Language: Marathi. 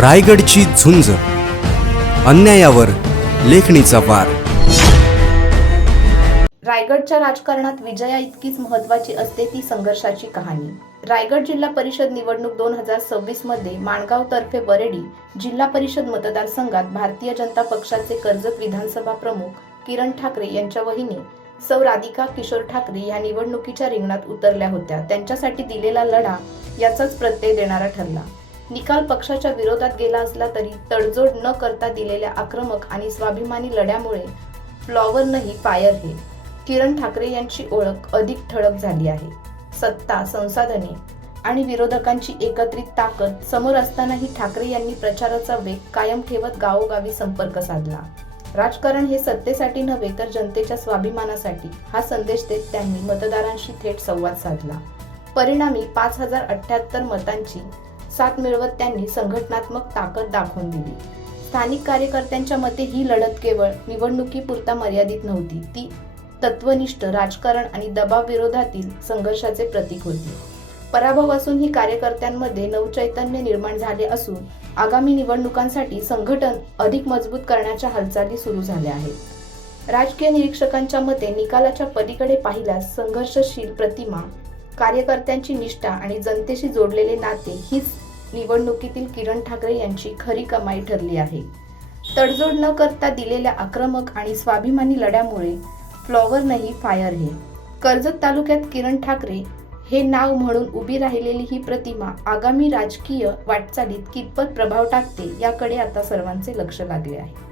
रायगडची झुंज. अन्यायावर लेखणीचा वार. रायगडच्या राजकारणात विजया इतकीच महत्वाची असते ती संघर्षाची कहाणी. रायगड जिल्हा परिषद निवडणूक दोन हजार सव्वीसमध्ये माणगाव तर्फे बरेडी जिल्हा परिषद मतदारसंघात भारतीय जनता पक्षाचे कर्जत विधानसभा प्रमुख किरण ठाकरे यांच्या वहिनी सौ राधिका किशोर ठाकरे या निवडणुकीच्या रिंगणात उतरल्या होत्या. त्यांच्यासाठी दिलेला लढा याचाच प्रत्यय देणारा ठरला. निकाल पक्षाच्या विरोधात गेला असला तरी तडजोड न करता दिलेल्या आक्रमक आणि स्वाभिमानी लढ्यामुळे फ्लॉवरनंही फायर हे किरण ठाकरे यांची ओळख अधिक ठळक झाली आहे. सत्ता संसाधने आणि विरोधकांची एकत्रित ताकद समोर असतानाही ठाकरे यांनी प्रचाराचा वेग कायम ठेवत गावोगावी संपर्क साधला. राजकारण हे सत्तेसाठी नव्हे तर जनतेच्या स्वाभिमानासाठी हा संदेश देत त्यांनी मतदारांशी थेट संवाद साधला. परिणामी पाच हजार अठ्ठ्याहत्तर मतांची साथ मिळवत त्यांनी संघटनात्मक ताकद दाखवून दिली. स्थानिक कार्यकर्त्यांच्या मते ही लढत केवळ निवडणुकीपुरता मर्यादित नव्हती ती तत्वनिष्ठ राजकारण आणि दबाव विरोधातील संघर्षाचे प्रतीक होती. पराभव असूनही कार्यकर्त्यांमध्ये नवचैतन्य निर्माण झाले असून आगामी निवडणुकांसाठी संघटन अधिक मजबूत करण्याच्या हालचाली सुरू झाल्या आहेत. राजकीय निरीक्षकांच्या मते निकालाच्या पलीकडे पाहिल्यास संघर्षशील प्रतिमा कार्यकर्त्यांची निष्ठा आणि जनतेशी जोडलेले नाते हीच निवडणुकीतील किरण ठाकरे यांची खरी कमाई ठरली आहे. तडजोड न करता दिलेल्या आक्रमक आणि स्वाभिमानी लढ्यामुळे फ्लॉवर नाही फायर हे. कर्जत तालुक्यात किरण ठाकरे हे नाव म्हणून उभी राहिलेली ही प्रतिमा आगामी राजकीय वाटचालीत कितपत प्रभाव टाकते याकडे आता सर्वांचे लक्ष लागले आहे.